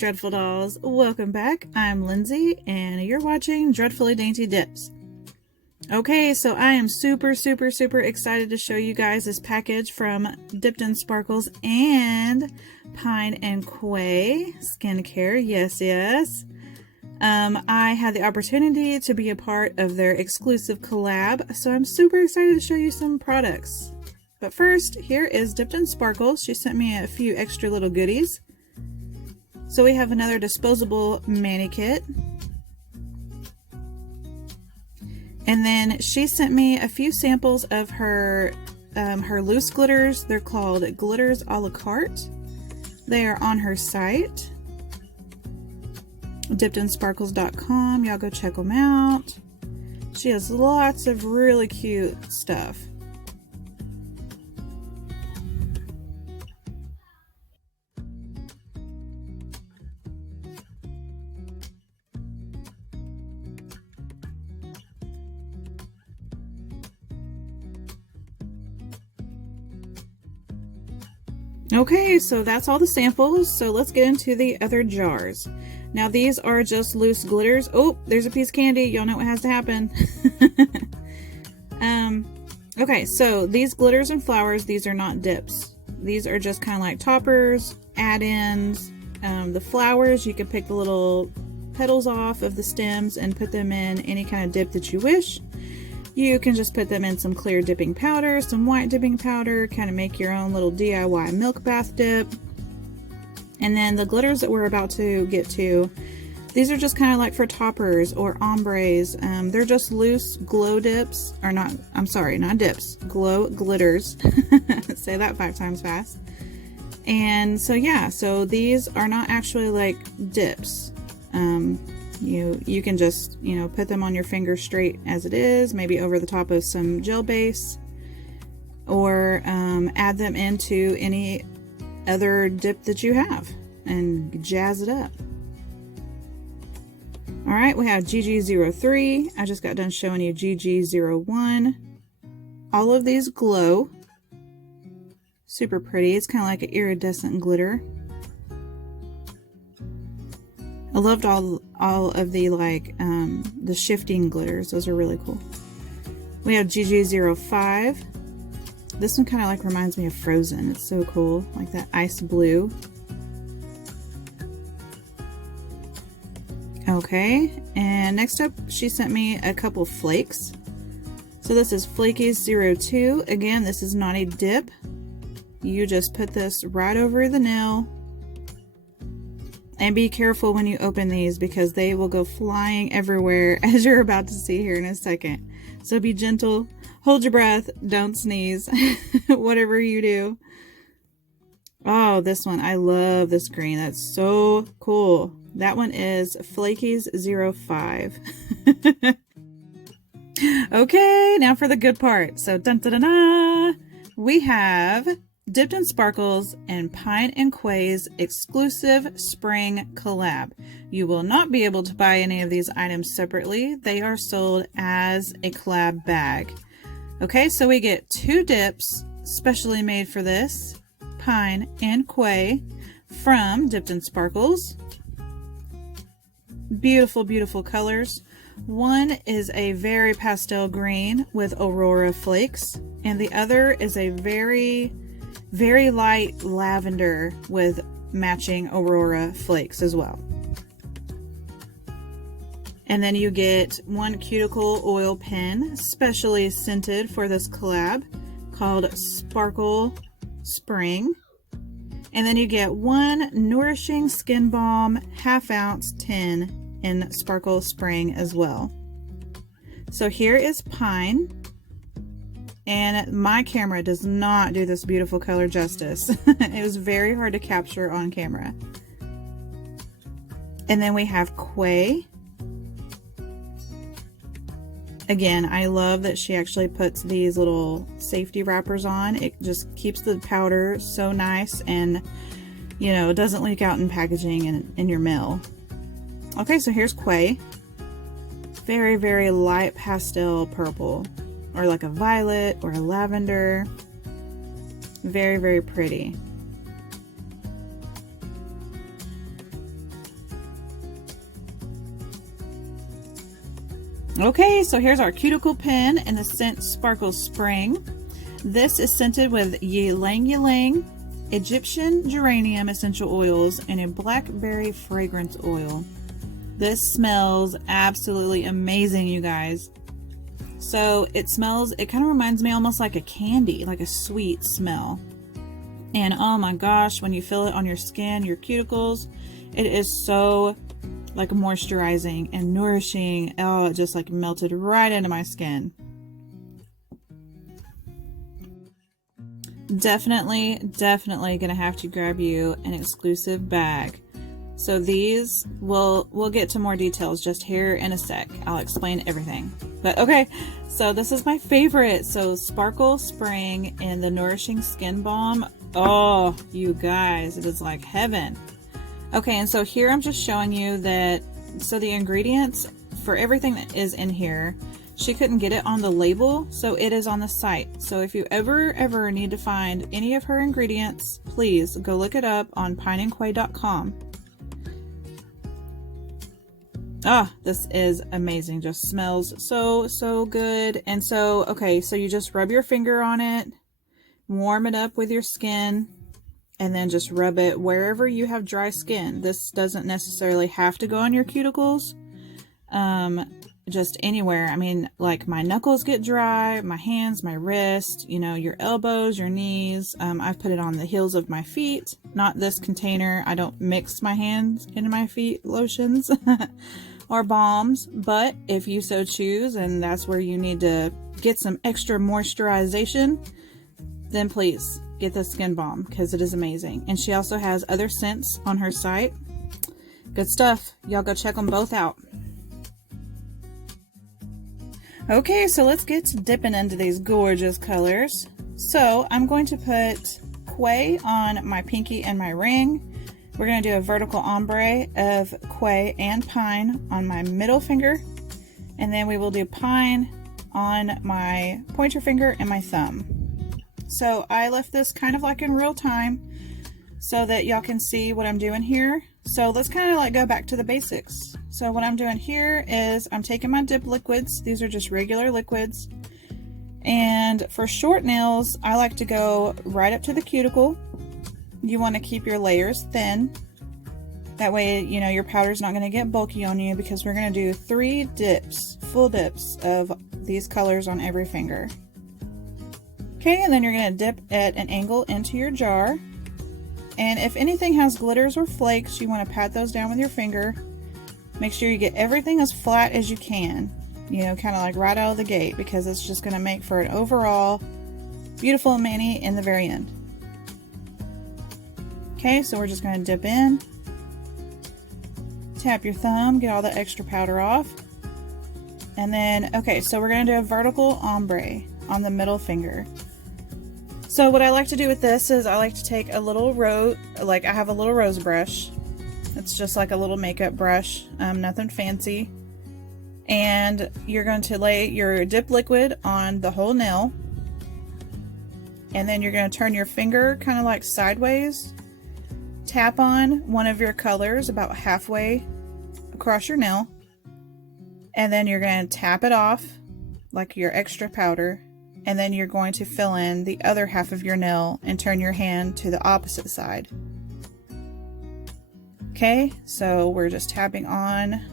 Dreadful Dolls, welcome back. I'm Lindsay and you're watching Dreadfully Dainty Dips. Okay, so I am super excited to show you guys this package from Dipped in Sparkles and Pine and Quay Skincare. Yes. I had the opportunity to be a part of their exclusive collab, so I'm super excited to show you some products. But first, here is Dipped in Sparkles. She sent me a few extra little goodies. So we have another disposable mani kit. And then she sent me a few samples of her loose glitters. They're called Glitters a la carte. They are on her site, dippedandsparkles.com. Y'all go check them out. She has lots of really cute stuff. Okay, so that's all the samples, so let's get into the other jars. Now these are just loose glitters. Oh, there's a piece of candy. Y'all know what has to happen. Okay, so these glitters and flowers, these are not dips. These are just kind of like toppers, add-ins. The flowers, you can pick the little petals off of the stems and put them in any kind of dip that you wish. You can just put them in some clear dipping powder, some white dipping powder, kind of make your own little DIY milk bath dip. And then the glitters that we're about to get to, these are just kind of like for toppers or ombres. They're just loose glow dips, or not, I'm sorry, not dips, glow glitters. Say that 5 times fast. And so yeah, so these are not actually like dips. You can just, put them on your finger straight as it is, maybe over the top of some gel base, or add them into any other dip that you have and jazz it up. Alright, we have GG03. I just got done showing you GG01. All of these glow. Super pretty. It's kind of like an iridescent glitter. I loved all of the the shifting glitters. Those are really cool. We have GG05. This one kind of like reminds me of Frozen. It's so cool, like that ice blue. Okay, and next up she sent me a couple flakes. So this is Flakies 02. Again, this is not a dip. You just put this right over the nail. And be careful when you open these because they will go flying everywhere, as you're about to see here in a second. So be gentle, hold your breath, don't sneeze, whatever you do. Oh, this one, I love this green. That's so cool. That one is Flakies 05. Okay, now for the good part. So dun-da-da-da, we have Dipped in Sparkles and Pine and Quay's exclusive spring collab. You will not be able to buy any of these items separately. They are sold as a collab bag. Okay, so we get 2 dips specially made for this, Pine and Quay, from Dipped in Sparkles. Beautiful colors. One is a very pastel green with Aurora flakes, and the other is a very light lavender with matching Aurora flakes as well. And then you get 1 cuticle oil pen, specially scented for this collab, called Sparkle Spring. And then you get 1 Nourishing Skin Balm ½ ounce tin in Sparkle Spring as well. So here is Pine. And my camera does not do this beautiful color justice. It was very hard to capture on camera. And then we have Quay. Again, I love that she actually puts these little safety wrappers on. It just keeps the powder so nice and, it doesn't leak out in packaging and in your mail. Okay, so here's Quay. Very light pastel purple. Or like a violet or a lavender. Very pretty. Okay, so here's our Cuticle Pen in the scent Sparkle Spring. This is scented with ylang ylang, Egyptian geranium essential oils, and a blackberry fragrance oil. This smells absolutely amazing, you guys. So it kind of reminds me almost like a candy, like a sweet smell. And oh my gosh, when you feel it on your skin, your cuticles, it is so like moisturizing and nourishing. Oh, it just like melted right into my skin. Definitely gonna have to grab you an exclusive bag. So these, we'll get to more details just here in a sec. I'll explain everything. But okay, so this is my favorite. So Sparkle Spring in the Nourishing Skin Balm. Oh, you guys, it is like heaven. Okay, and so here I'm just showing you that, so the ingredients for everything that is in here, she couldn't get it on the label, so it is on the site. So if you ever need to find any of her ingredients, please go look it up on pineandquay.com. Ah, this is amazing. Just smells so good. And so, okay, so you just rub your finger on it, warm it up with your skin, and then just rub it wherever you have dry skin. This doesn't necessarily have to go on your cuticles. Just anywhere. I mean, like my knuckles get dry, my hands, my wrist, you know, your elbows, your knees. I've put it on the heels of my feet, not this container. I don't mix my hands into my feet lotions or balms, but if you so choose and that's where you need to get some extra moisturization, then please get the skin balm because it is amazing. And she also has other scents on her site. Good stuff. Y'all go check them both out. Okay, so let's get to dipping into these gorgeous colors. So I'm going to put Quay on my pinky and my ring. We're going to do a vertical ombre of Quay and pine on my middle finger. And then we will do pine on my pointer finger and my thumb. So I left this kind of like in real time so that y'all can see what I'm doing here. So let's kind of like go back to the basics. So what I'm doing here is I'm taking my dip liquids. These are just regular liquids. And for short nails, I like to go right up to the cuticle. You want to keep your layers thin. That way, you know, your powder's not going to get bulky on you because we're going to do 3 dips, full dips of these colors on every finger. Okay, and then you're going to dip at an angle into your jar. And if anything has glitters or flakes, you want to pat those down with your finger. Make sure you get everything as flat as you can, you know, kind of like right out of the gate, because it's just going to make for an overall beautiful mani in the very end. Okay, so we're just going to dip in, tap your thumb, get all the extra powder off, and then, okay, so we're going to do a vertical ombre on the middle finger. So what I like to do with this is I like to take a little I have a little rose brush. It's just like a little makeup brush, nothing fancy. And you're going to lay your dip liquid on the whole nail. And then you're going to turn your finger kind of like sideways. Tap on one of your colors about halfway across your nail. And then you're going to tap it off like your extra powder. And then you're going to fill in the other half of your nail and turn your hand to the opposite side. Okay, so we're just tapping on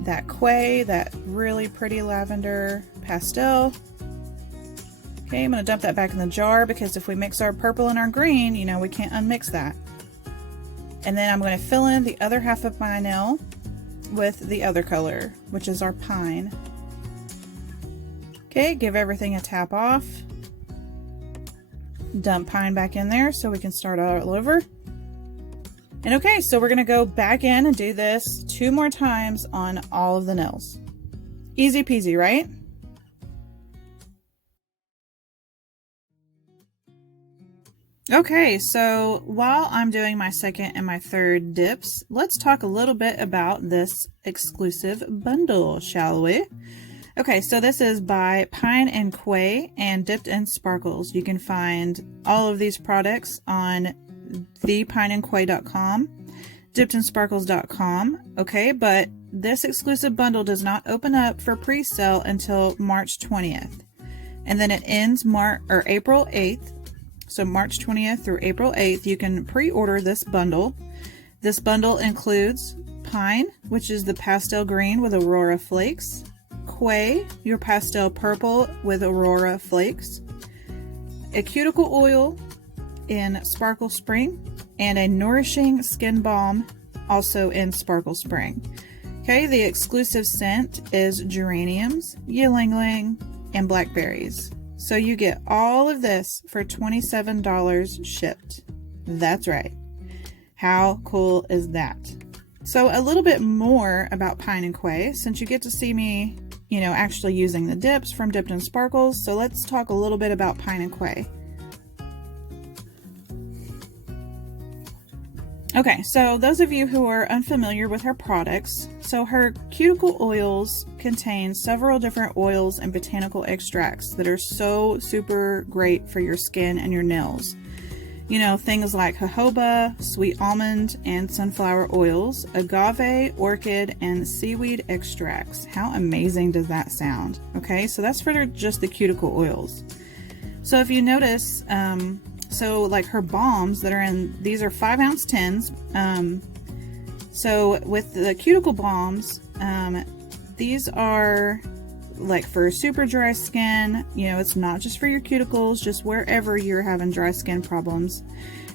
that Quay, that really pretty lavender pastel. Okay, I'm going to dump that back in the jar because if we mix our purple and our green, you know, we can't unmix that. And then I'm going to fill in the other half of my nail with the other color, which is our pine. Okay, give everything a tap off. Dump pine back in there so we can start all over. And okay, so we're going to go back in and do this 2 more times on all of the nails. Easy peasy, right? Okay, so while I'm doing my second and my third dips, let's talk a little bit about this exclusive bundle, shall we? Okay, so this is by Pine and Quay and Dipped in Sparkles. You can find all of these products on thepineandquay.com, dippedinsparkles.com. Okay, but this exclusive bundle does not open up for pre-sale until March 20th. And then it ends April 8th. So March 20th through April 8th, you can pre-order this bundle. This bundle includes Pine, which is the pastel green with Aurora flakes, Quay, your pastel purple with Aurora flakes, a cuticle oil in Sparkle Spring, and a Nourishing skin balm also in Sparkle Spring. Okay, the exclusive scent is geraniums, ylang ylang, and blackberries. So you get all of this for $27 shipped. That's right. How cool is that? So a little bit more about Pine and Quay, since you get to see me, you know, actually using the dips from Dipped in Sparkles. So let's talk a little bit about Pine and Quay. Okay, so those of you who are unfamiliar with her products, so her cuticle oils contain several different oils and botanical extracts that are so super great for your skin and your nails. You know, things like jojoba, sweet almond, and sunflower oils, agave, orchid, and seaweed extracts. How amazing does that sound? Okay, so that's for just the cuticle oils. So if you notice, so like her balms that are in, these are 5-ounce tins. So with the cuticle balms, these are like for super dry skin. You know, it's not just for your cuticles, just wherever you're having dry skin problems.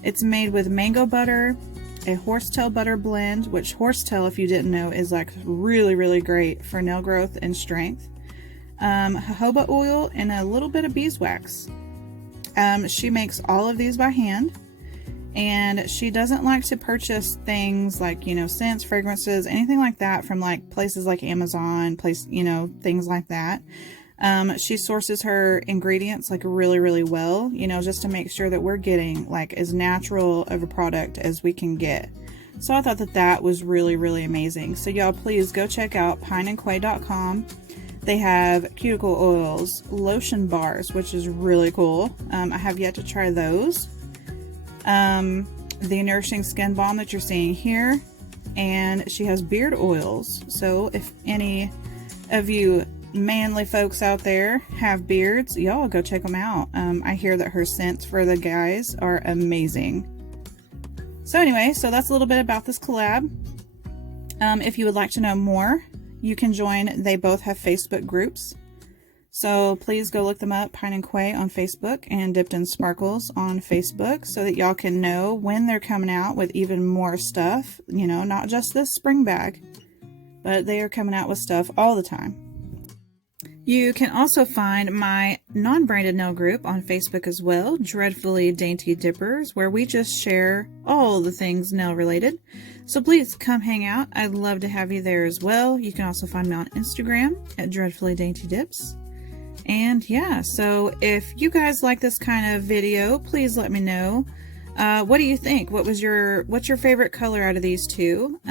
It's made with mango butter, a horsetail butter blend, which horsetail, if you didn't know, is like really, really great for nail growth and strength. Jojoba oil and a little bit of beeswax. She makes all of these by hand, and she doesn't like to purchase things like, you know, scents, fragrances, anything like that from like places like Amazon, you know, things like that. She sources her ingredients like really, really well, you know, just to make sure that we're getting like as natural of a product as we can get. So I thought that that was really, really amazing. So y'all, please go check out pineandquay.com. They have cuticle oils, lotion bars, which is really cool. I have yet to try those. The Nourishing skin balm that you're seeing here, and she has beard oils. So if any of you manly folks out there have beards, y'all go check them out. I hear that her scents for the guys are amazing. So anyway, so that's a little bit about this collab. If you would like to know more, you can join. They both have Facebook groups. So please go look them up, Pine and Quay on Facebook and Dipped in Sparkles on Facebook, so that y'all can know when they're coming out with even more stuff. You know, not just this spring bag, but they are coming out with stuff all the time. You can also find my non-branded nail group on Facebook as well, Dreadfully Dainty Dippers, where we just share all the things nail related. So please come hang out. I'd love to have you there as well. You can also find me on Instagram at Dreadfully Dainty Dips. And yeah, so if you guys like this kind of video, please let me know. What do you think? What's your favorite color out of these two?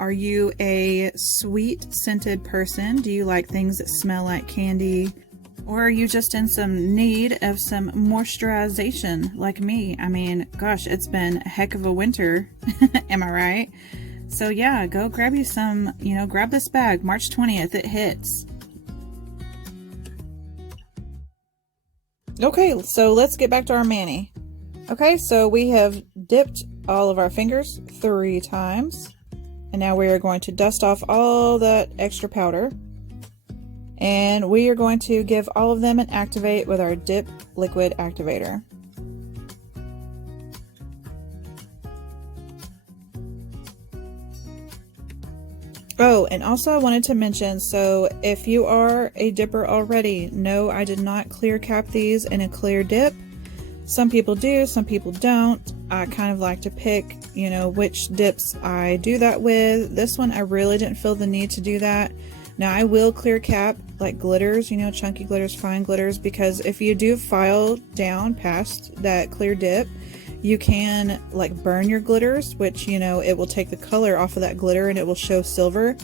Are you a sweet scented person? Do you like things that smell like candy? Or are you just in some need of some moisturization like me? I mean, gosh, it's been a heck of a winter. Am I right? So yeah, go grab you some, you know, grab this bag. March 20th, it hits. Okay, so let's get back to our mani. Okay, so we have dipped all of our fingers 3 times. And now we are going to dust off all that extra powder. And we are going to give all of them an activate with our Dip Liquid Activator. Oh, and also I wanted to mention, so if you are a dipper already, no, I did not clear cap these in a clear dip. Some people do, some people don't. I kind of like to pick, you know, which dips I do that with. This one, I really didn't feel the need to do that. Now I will clear cap like glitters, you know, chunky glitters, fine glitters, because if you do file down past that clear dip, you can like burn your glitters, which, you know, it will take the color off of that glitter and it will show silver.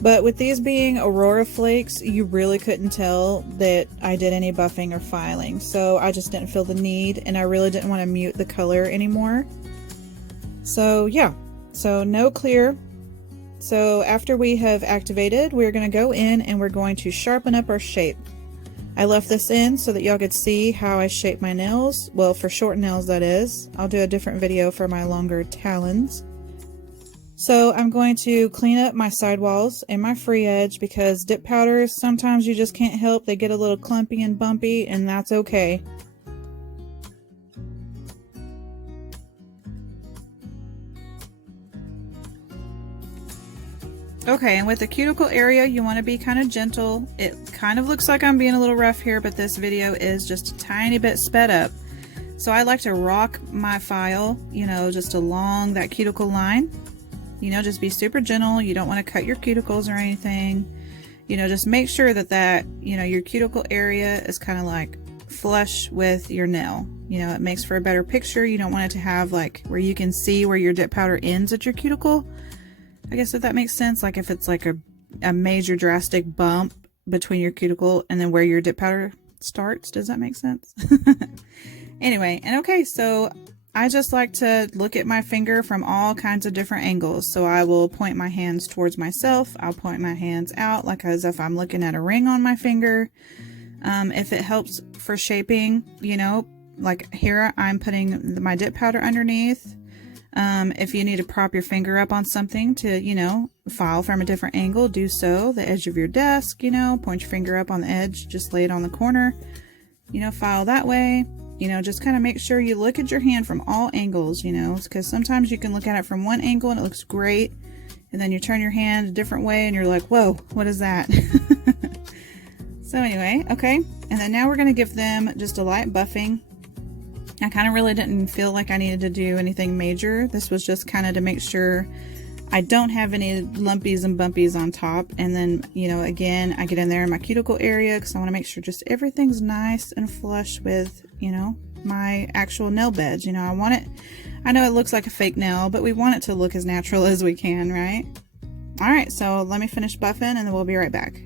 But with these being Aurora flakes, you really couldn't tell that I did any buffing or filing. So I just didn't feel the need, and I really didn't want to mute the color anymore. So yeah, so no clear. so after we have activated, we're going to go in and we're going to sharpen up our shape. I left this in so that y'all could see how I shape my nails. Well, for short nails, that is. I'll do a different video for my longer talons. So I'm going to clean up my sidewalls and my free edge because dip powders, sometimes you just can't help. They get a little clumpy and bumpy, and that's okay. Okay, and with the cuticle area, you want to be kind of gentle. It kind of looks like I'm being a little rough here, but this video is just a tiny bit sped up. So I like to rock my file, you know, just along that cuticle line. You know, just be super gentle. You don't want to cut your cuticles or anything. You know, just make sure that you know, your cuticle area is kind of like flush with your nail. You know, it makes for a better picture. You don't want it to have like where you can see where your dip powder ends at your cuticle. I guess if that makes sense, like if it's like a major drastic bump between your cuticle and then where your dip powder starts. Does that make sense? Anyway, and okay, so I just like to look at my finger from all kinds of different angles. So I will point my hands towards myself. I'll point my hands out like as if I'm looking at a ring on my finger. If it helps for shaping, you know, like here I'm putting my dip powder underneath. If you need to prop your finger up on something to, you know, file from a different angle, do so. The edge of your desk, you know, point your finger up on the edge, just lay it on the corner, you know, file that way. You know, just kind of make sure you look at your hand from all angles, you know, because sometimes you can look at it from one angle and it looks great. And then you turn your hand a different way and you're like, whoa, what is that? So anyway, okay. And then now we're going to give them just a light buffing. I kind of really didn't feel like I needed to do anything major. This was just kind of to make sure I don't have any lumpies and bumpies on top. And then, you know, again, I get in there in my cuticle area because I want to make sure just everything's nice and flush with, you know, my actual nail beds. You know, I know it looks like a fake nail, but we want it to look as natural as we can, right? All right, so let me finish buffing and then we'll be right back.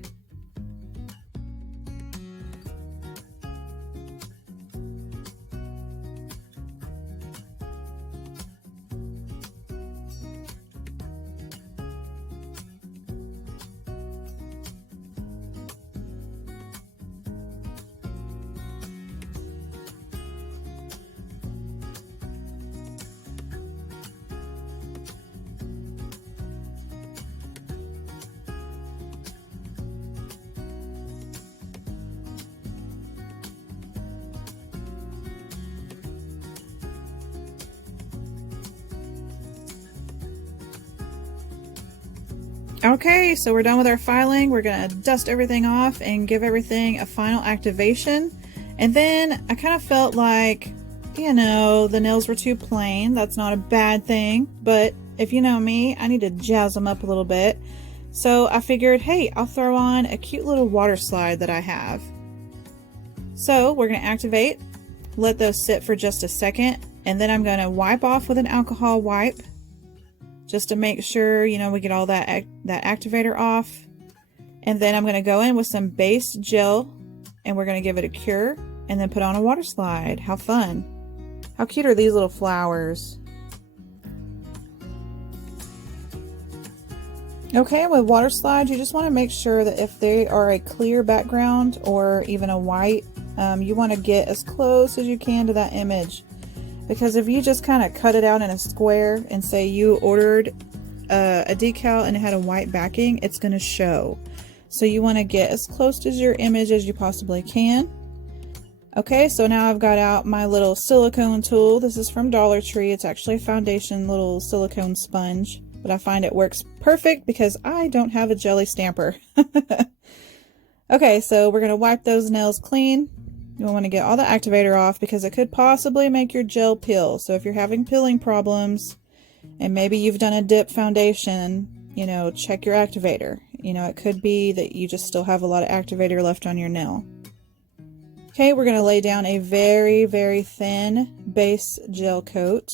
Okay, so we're done with our filing. We're gonna dust everything off and give everything a final activation. And then I kind of felt like, you know, the nails were too plain. That's not a bad thing, but if you know me, I need to jazz them up a little bit. So I figured, hey, I'll throw on a cute little water slide that I have. So we're gonna activate, let those sit for just a second, and then I'm gonna wipe off with an alcohol wipe, just to make sure, you know, we get all that activator off. And then I'm going to go in with some base gel and we're going to give it a cure and then put on a water slide. How fun. How cute are these little flowers? Okay, with water slides, you just want to make sure that if they are a clear background or even a white, you want to get as close as you can to that image. Because if you just kind of cut it out in a square and say you ordered a decal and it had a white backing, it's going to show. So you want to get as close to your image as you possibly can. Okay, so now I've got out my little silicone tool. This is from Dollar Tree. It's actually a foundation little silicone sponge, but I find it works perfect because I don't have a jelly stamper. Okay, so we're going to wipe those nails clean. You want to get all the activator off because it could possibly make your gel peel. So if you're having peeling problems and maybe you've done a dip foundation, you know, check your activator. You know, it could be that you just still have a lot of activator left on your nail. Okay, we're going to lay down a very, very thin base gel coat.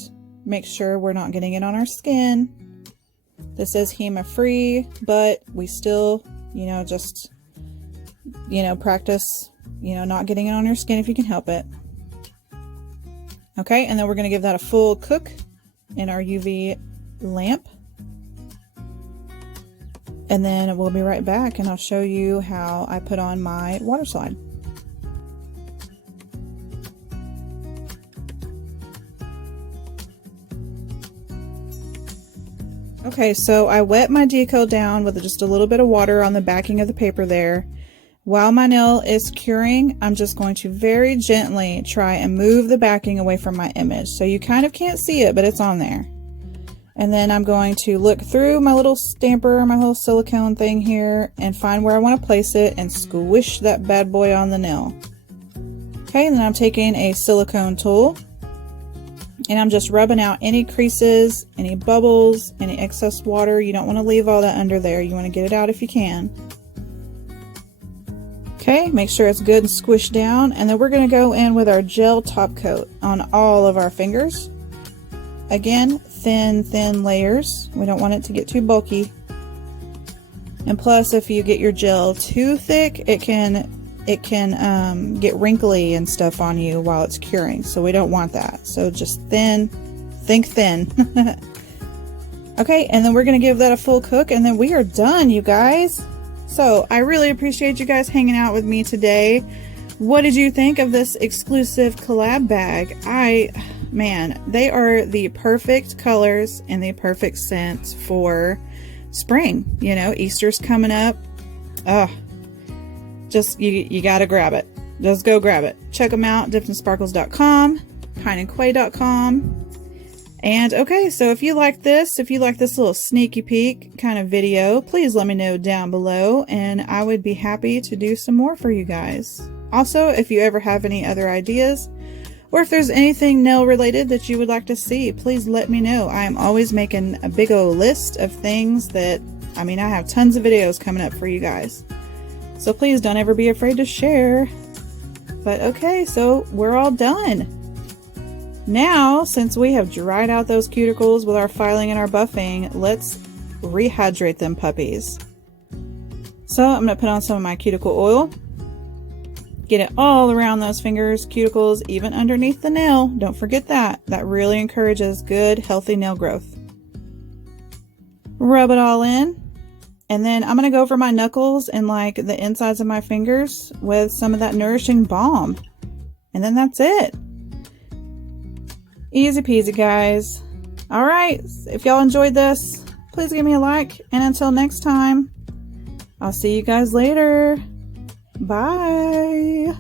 Make sure we're not getting it on our skin. This is HEMA-free, but we still, you know, just, you know, practice, you know, not getting it on your skin if you can help it. Okay, and then we're going to give that a full cook in our UV lamp. And then we'll be right back and I'll show you how I put on my water slide. Okay, so I wet my decal down with just a little bit of water on the backing of the paper there. While my nail is curing, I'm just going to very gently try and move the backing away from my image. So you kind of can't see it, but it's on there. And then I'm going to look through my little stamper, my little silicone thing here, and find where I want to place it and squish that bad boy on the nail. Okay, and then I'm taking a silicone tool and I'm just rubbing out any creases, any bubbles, any excess water. You don't want to leave all that under there. You want to get it out if you can. Okay, make sure it's good and squished down, and then we're going to go in with our gel top coat on all of our fingers. Again, thin layers. We don't want it to get too bulky. And plus, if you get your gel too thick, it can get wrinkly and stuff on you while it's curing, so we don't want that. So just thin, think thin. Okay, and then we're going to give that a full cook, and then we are done, you guys. So I really appreciate you guys hanging out with me today. What did you think of this exclusive collab bag? Man, they are the perfect colors and the perfect scent for spring. You know, Easter's coming up. Just you gotta grab it. Just go grab it. Check them out, dipsandsparkles.com, pineandquay.com. And okay, so if you like this little sneaky peek kind of video, please let me know down below and I would be happy to do some more for you guys. Also, if you ever have any other ideas or if there's anything nail related that you would like to see, please let me know. I am always making a big old list of things that, I have tons of videos coming up for you guys. So please don't ever be afraid to share. But okay, so we're all done. Now, since we have dried out those cuticles with our filing and our buffing, let's rehydrate them puppies. So I'm going to put on some of my cuticle oil. Get it all around those fingers, cuticles, even underneath the nail. Don't forget that. That really encourages good, healthy nail growth. Rub it all in. And then I'm going to go over my knuckles and like the insides of my fingers with some of that Nourishing Balm. And then that's it. Easy peasy, guys. All right, if y'all enjoyed this, please give me a like. And until next time, I'll see you guys later. Bye.